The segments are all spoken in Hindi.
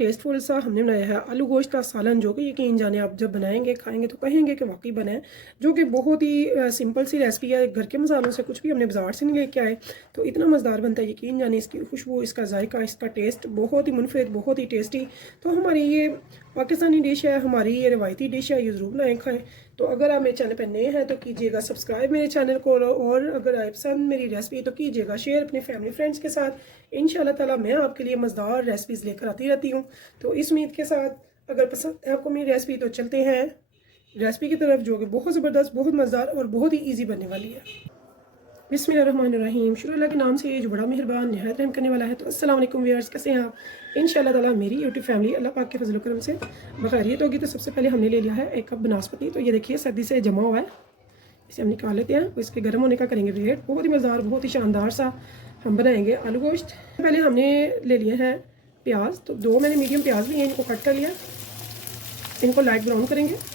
टेस्टफुल सा हमने बनाया है आलू गोश्त का सालन, जो कि यकीन जाने आप जब बनाएंगे खाएंगे तो कहेंगे कि वाकई बना है। जो कि बहुत ही सिंपल सी रेसिपी है, घर के मसालों से, कुछ भी हमने बाजार से नहीं लेके आए, तो इतना मज़ेदार बनता है। यकीन जाने इसकी खुशबू, इसका जायका, इसका टेस्ट बहुत ही मुनफरिद, बहुत ही टेस्टी। तो हमारी ये पाकिस्तानी डिश है, हमारी ये रिवायती डिश है, ये ज़रूर बनाएं खाएँ। तो अगर आप मेरे चैनल पर नए हैं तो कीजिएगा सब्सक्राइब मेरे चैनल को, और अगर आप पसंद मेरी रेसिपी तो कीजिएगा शेयर अपने फैमिली फ्रेंड्स के साथ। इंशाल्लाह ताला मैं आपके लिए मज़ेदार रेसिपीज़ लेकर आती रहती हूँ। तो इस उम्मीद के साथ अगर पसंद है आपको मेरी रेसिपी तो चलते हैं रेसिपी की तरफ, जो कि बहुत ज़बरदस्त, बहुत मज़ेदार और बहुत ही ईजी बनने वाली है। बिस्मिल्लाहिर्रहमानिर्रहीम। शुरू अल्लाह के नाम से जो बड़ा मेहरबान निहायत रहम करने वाला है। तो अस्सलाम वालेकुम व्यूअर्स, कैसे हैं आप? इंशाल्लाह ताला मेरी यूट्यूब फैमिली अल्लाह पाक के फजल करम से बखैरियत होगी। तो सबसे पहले हमने ले लिया है 1 कप बनास्पति। तो ये देखिए सर्दी से जमा हुआ है, इसे हम निकाल लेते हैं। तो इसके गर्म होने का करेंगे वेट। बहुत ही मज़ेदार, बहुत ही शानदार सा हम बनाएंगे आलू गोश्त। पहले हमने ले लिए हैं प्याज। तो 2 मैंने मीडियम प्याज लिए हैं, इनको कट कर लिया। इनको लाइट ब्राउन करेंगे।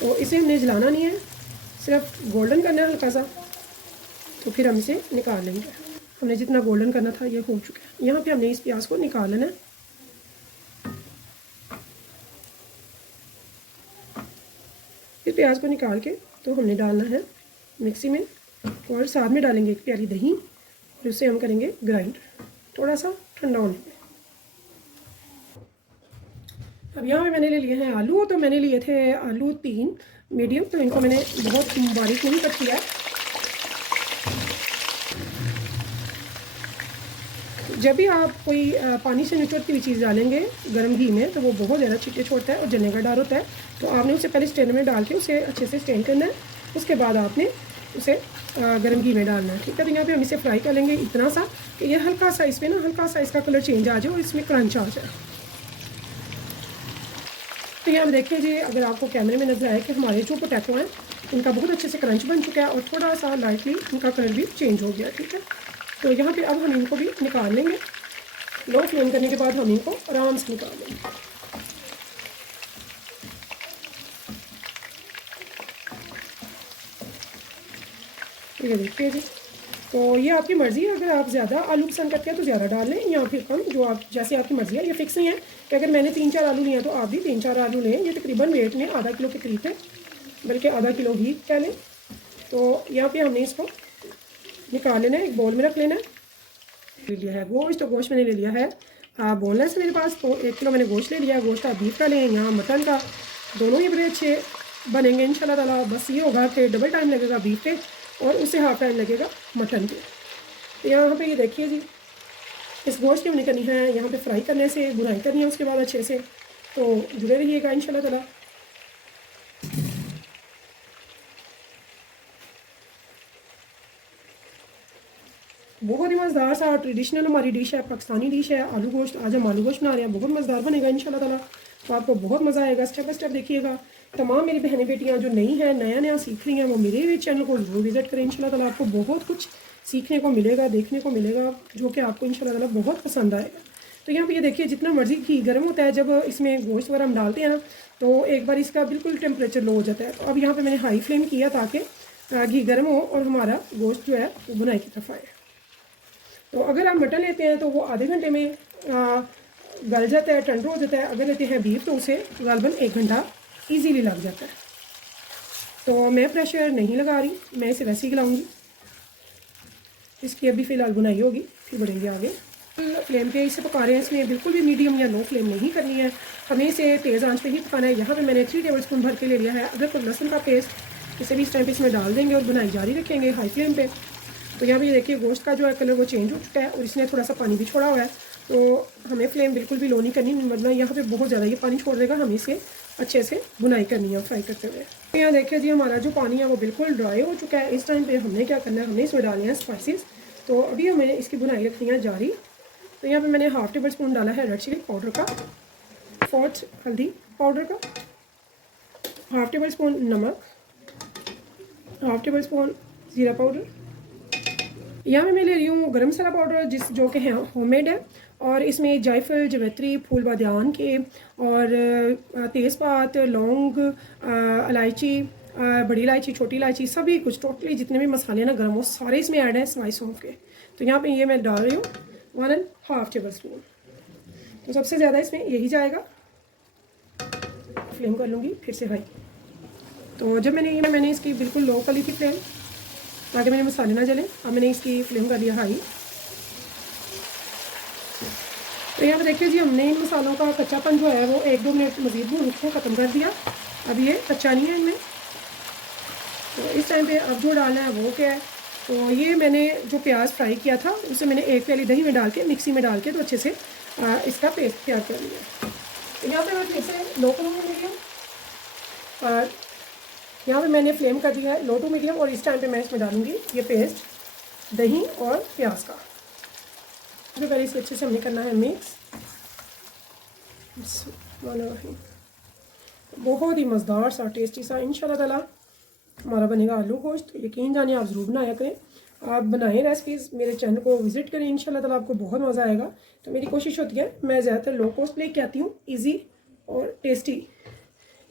तो इसे हमने जलाना नहीं है, सिर्फ गोल्डन करना है हल्का सा। तो फिर हम इसे निकाल लेंगे। हमने जितना गोल्डन करना था ये हो चुका है। यहाँ पे हमने इस प्याज को निकाल लेना है। फिर प्याज को निकाल के तो हमने डालना है मिक्सी में, और साथ में डालेंगे एक प्याली दही, और उसे हम करेंगे ग्राइंड थोड़ा सा ठंडा होने में। अब यहाँ पे मैंने ले लिए हैं आलू। तो मैंने लिए थे आलू 3 मीडियम। तो इनको मैंने बहुत बारीक नहीं कट किया है। जब भी आप कोई पानी से निचोड़ती हुई चीज़ डालेंगे गर्म घी में, तो वो बहुत ज़्यादा छिटे छोड़ता है और जलने का डर होता है। तो आपने उसे पहले स्टेनर में डाल के उसे अच्छे से स्टेन करना है। उसके बाद आपने उसे गर्म घी में डालना है। ठीक है। तो यहाँ पे हम इसे फ्राई कर लेंगे इतना सा कि ये हल्का सा इसमें ना हल्का सा इसका कलर चेंज आ जाए और इसमें क्रंच आ जाए। तो यहाँ देखें जी, अगर आपको कैमरे में नजर आए कि हमारे जो पोटैटो हैं इनका बहुत अच्छे से क्रंच बन चुका है और थोड़ा सा लाइटली इनका कलर भी चेंज हो गया। ठीक है। तो यहाँ पे अब हम इनको भी निकाल लेंगे। लो फ्लेम करने के बाद हम इनको आराम से निकाल लेंगे। ये देखिए जी। तो ये आपकी मर्ज़ी है, अगर आप ज़्यादा आलू पसंद करते हैं तो ज़्यादा डाल लें, या फिर कम, जो आप जैसे आपकी मर्ज़ी है। ये फिक्स नहीं है कि अगर मैंने 3-4 आलू लिए तो आप भी 3-4 आलू लें। ये तकरीबन वेट में आधा किलो के करीब है, बल्कि आधा किलो भी कह लें। तो यहाँ पे हमने इसको निकाल लेना है, एक बाउल में रख लेना है। ले लिया है गोश्त। तो गोश्त मैंने ले लिया है बोनलेस मेरे पास। तो 1 किलो मैंने गोश्त ले लिया है। गोश्त का बीफ का लें या मटन का, दोनों ही बड़े अच्छे बनेंगे इंशाल्लाह ताला। बस ये होगा कि डबल टाइम लगेगा बीफ पे और उससे हाफ टाइम लगेगा मटन पे। तो यहाँ पे ये देखिए जी, इस गोश्त की हमने करनी है यहाँ पे फ्राई करने से, भुनाई करनी है उसके बाद अच्छे से। तो जुड़े रहिएगा इंशाल्लाह ताला। बहुत ही मज़ेदार सा ट्रेडिशनल हमारी डिश है, पाकिस्तानी डिश है आलू गोश्त। आज हम आलू गोश्त बना रहे हैं, बहुत मज़ेदार बनेगा इंशाल्लाह ताला। तो आपको बहुत मज़ा आएगा, स्टेप बाय स्टेप देखिएगा। तमाम मेरी बहनें बेटियां जो नई हैं, नया नया सीख रही हैं, वो मेरे चैनल को ज़रूर विज़िट करें। इंशाल्लाह ताला आपको बहुत कुछ सीखने को मिलेगा, देखने को मिलेगा, जो कि आपको इंशाल्लाह ताला बहुत पसंद आएगा। तो यहाँ पर ये देखिए, जितना मर्ज़ी घी गर्म होता है, जब इसमें गोश्त वगैरह हम डालते हैं ना, तो एक बार इसका बिल्कुल टेम्परेचर लो हो जाता है। तो अब यहाँ पर मैंने हाई फ्लेम किया ताकि घी गर्म हो और हमारा गोश्त जो है वो बुनाई की तरफ आए। तो अगर आप मटन लेते हैं तो वो आधे घंटे में गल जाता है, ठंडा हो जाता है। अगर लेते हैं बीफ तो उसे गालबन 1 घंटा इजीली लग जाता है। तो मैं प्रेशर नहीं लगा रही, मैं इसे वैसे ही खिलाऊंगी। इसकी अभी फ़िलहाल बुनाई होगी, फिर बढ़ेंगे आगे। फ्लेम पे इसे पका रहे हैं, इसमें बिल्कुल भी मीडियम या लो फ्लेम नहीं करनी है, हमें इसे तेज़ आंच पे ही पकाना है। यहाँ पे मैंने 3 टेबल स्पून भर के ले लिया है अदरक और लहसुन का पेस्ट। इसे भी इस टाइम पे इसमें डाल देंगे और बुनाई जारी रखेंगे हाई फ्लेम पे। तो यहाँ पे देखिए गोश्त का जो है कलर वो चेंज हो चुका है और इसने थोड़ा सा पानी भी छोड़ा हुआ है। तो हमें फ्लेम बिल्कुल भी लो नहीं करनी, मतलब यहाँ पे बहुत ज़्यादा ये पानी छोड़ देगा। हमें इसे अच्छे से बुनाई करनी है फ्राई करते हुए। तो यहाँ देखिए जी, हमारा जो पानी है वो बिल्कुल ड्राई हो चुका है। इस टाइम पे हमने क्या करना है, हमने इसमें डालने हैं स्पाइसेस। तो अभी हमें इसकी बुनाई रखनी है जारी। तो यहाँ पर मैंने हाफ टेबल स्पून डाला है रेड चिली पाउडर का, 4 हल्दी पाउडर का, हाफ टेबल स्पून नमक, हाफ टेबल स्पून ज़ीरा पाउडर, यहाँ पे मैं ले रही हूँ गरम मसाला पाउडर जो कि है होममेड है, और इसमें जायफल, जवैत्री, फूल बादियान के और तेज़पात, लौंग, इलायची, बड़ी इलायची, छोटी इलायची, सभी कुछ टोटली जितने भी मसाले ना गरम वो सारे इसमें ऐड हैं सिवाय सौंफ के। तो यहाँ पे ये मैं डाल रही हूँ 1.5 टेबल स्पून। तो सबसे ज़्यादा इसमें यही जाएगा। फ्लेम कर लूँगी फिर से हाई। तो जब मैंने इसकी बिल्कुल लो कर ली थी फ्लेम ताकि मेरे मसाले ना जलें। अब मैंने इसकी फ्लेम कर दिया हाई। तो यहाँ पर देखिए जी, हमने इन मसालों का कच्चापन जो है वो 1-2 मिनट मज़ीद भून के ख़त्म कर दिया। अब ये कच्चा नहीं है इनमें। तो इस टाइम पे अब जो डालना है वो क्या है, तो ये मैंने जो प्याज फ्राई किया था उसे मैंने 1 प्याली दही में डाल के मिक्सी में डाल के तो अच्छे से इसका पेस्ट तैयार कर लिया। तो यहाँ पे मैं फिर से लो टू मीडियम, और यहाँ पे मैंने फ्लेम कर दिया है लो टू मीडियम, और इस टाइम पे मैं इसमें डालूँगी ये पेस्ट दही और प्याज का। जो पहले इसे अच्छे से हमने करना है मिक्स। बहुत ही मज़ेदार सा टेस्टी सा इंशाल्लाह ताला हमारा बनेगा आलू गोश्त। तो यकीन जानिए आप ज़रूर बनाया करें, आप बनाएं रेसिपीज़, मेरे चैनल को विज़िट करें, इंशाल्लाह ताला आपको बहुत मज़ा आएगा। तो मेरी कोशिश होती है मैं ज़्यादातर लो कॉस्ट लेके आती हूँ, ईजी और टेस्टी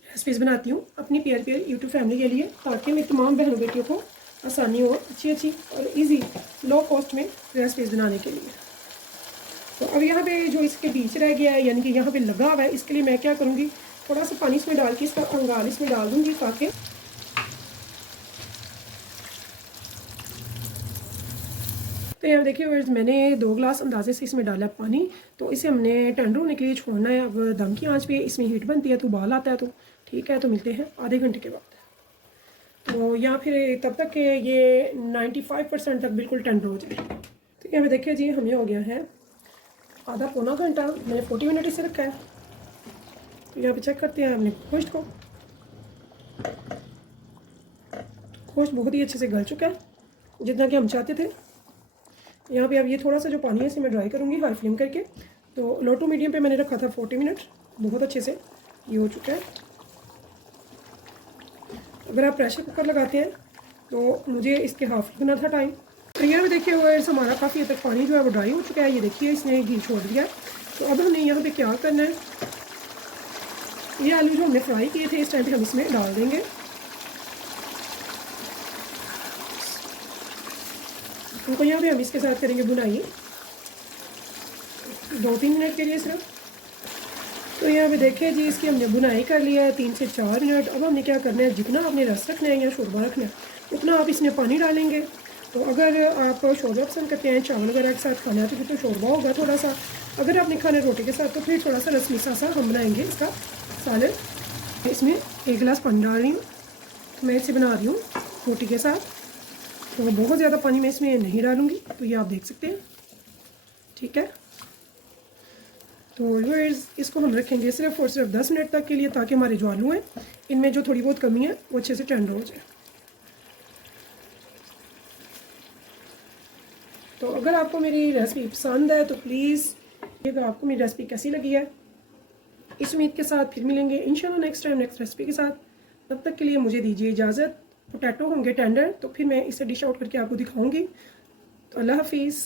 रेसिपीज़ बनाती हूँ अपनी प्यार यूट्यूब फैमिली के लिए, ताकि मेरी तमाम बहनों बेटियों को आसानी हो अच्छी और ईजी लो कॉस्ट में रेसिपीज़ बनाने के लिए। तो अब यहाँ पे जो इसके बीच रह गया है, यानी कि यहाँ पे लगा हुआ है, इसके लिए मैं क्या करूँगी, थोड़ा सा पानी इसमें डाल के इसका अंगाल इसमें डाल दूँगी, ताकि तो यहाँ देखिए मैंने 2 गिलास अंदाजे से इसमें डाला पानी। तो इसे हमने टेंडर होने के लिए छोड़ना है। अब दम की आंच पे इसमें हीट बनती है तो उबाल आता है। तो ठीक है, तो मिलते हैं आधे घंटे के बाद। तो या फिर तब तक के ये 95% तक बिल्कुल टेंडर हो जाए। तो यहाँ पे देखिए जी, हमें हो गया है आधा पौना घंटा, मैंने 40 मिनट इसे रखा है। तो यहाँ पे चेक करते हैं हमने गोश्त को। गोश्त बहुत ही अच्छे से गल चुका है, जितना कि हम चाहते थे। यहाँ पे अब ये थोड़ा सा जो पानी है इसे मैं ड्राई करूँगी हाई फ्लेम करके। तो लो टू मीडियम पे मैंने रखा था 40 मिनट, बहुत अच्छे से ये हो चुका है। अगर आप प्रेशर कुकर लगाते हैं तो मुझे इसके हाफ लगना था टाइम। तो यहाँ पे देखिए वो हमारा काफ़ी हद तक पानी जो है वो ड्राई हो चुका है। ये देखिए इसने घी छोड़ दिया। तो अब हमने यहाँ पे क्या करना है, ये आलू जो हमने फ्राई किए थे इस टाइम पे हम इसमें डाल देंगे। उनको यहाँ पे हम इसके साथ करेंगे बुनाई 2-3 मिनट के लिए सिर्फ। तो यहाँ पे देखिए जी, इसकी हमने बुनाई कर लिया है 3 से 4 मिनट। अब हमने क्या करना है, जितना आपने रस रखना है या शोरबा रखना है उतना आप इसमें पानी डालेंगे। तो अगर आप शोरबा पसंद करते हैं, चावल वगैरह के साथ खाना है, तो फिर तो शोरबा होगा थोड़ा सा। अगर आपने खाना रोटी के साथ तो फिर थोड़ा सा रस मिसा सा हम बनाएंगे इसका सालन। इसमें 1 गिलास पानी डाल रही हूँ। मैं इसे बना रही हूँ रोटी के साथ, तो बहुत ज़्यादा पानी मैं इसमें नहीं डालूँगी। तो ये आप देख सकते हैं, ठीक है। तो इसको हम रखेंगे सिर्फ और सिर्फ 10 मिनट तक के लिए, ताकि हमारे जो आलू हैं इनमें जो थोड़ी बहुत कमी है वो अच्छे से टेंडर हो जाए। तो अगर आपको मेरी रेसिपी पसंद है तो प्लीज़, अगर आपको मेरी रेसिपी कैसी लगी है, इस उम्मीद के साथ फिर मिलेंगे इंशाल्लाह नेक्स्ट टाइम नेक्स्ट रेसिपी के साथ। तब तक के लिए मुझे दीजिए इजाज़त। पोटैटो होंगे टेंडर, तो फिर मैं इसे डिश आउट करके आपको दिखाऊंगी। तो अल्लाह हाफिज़।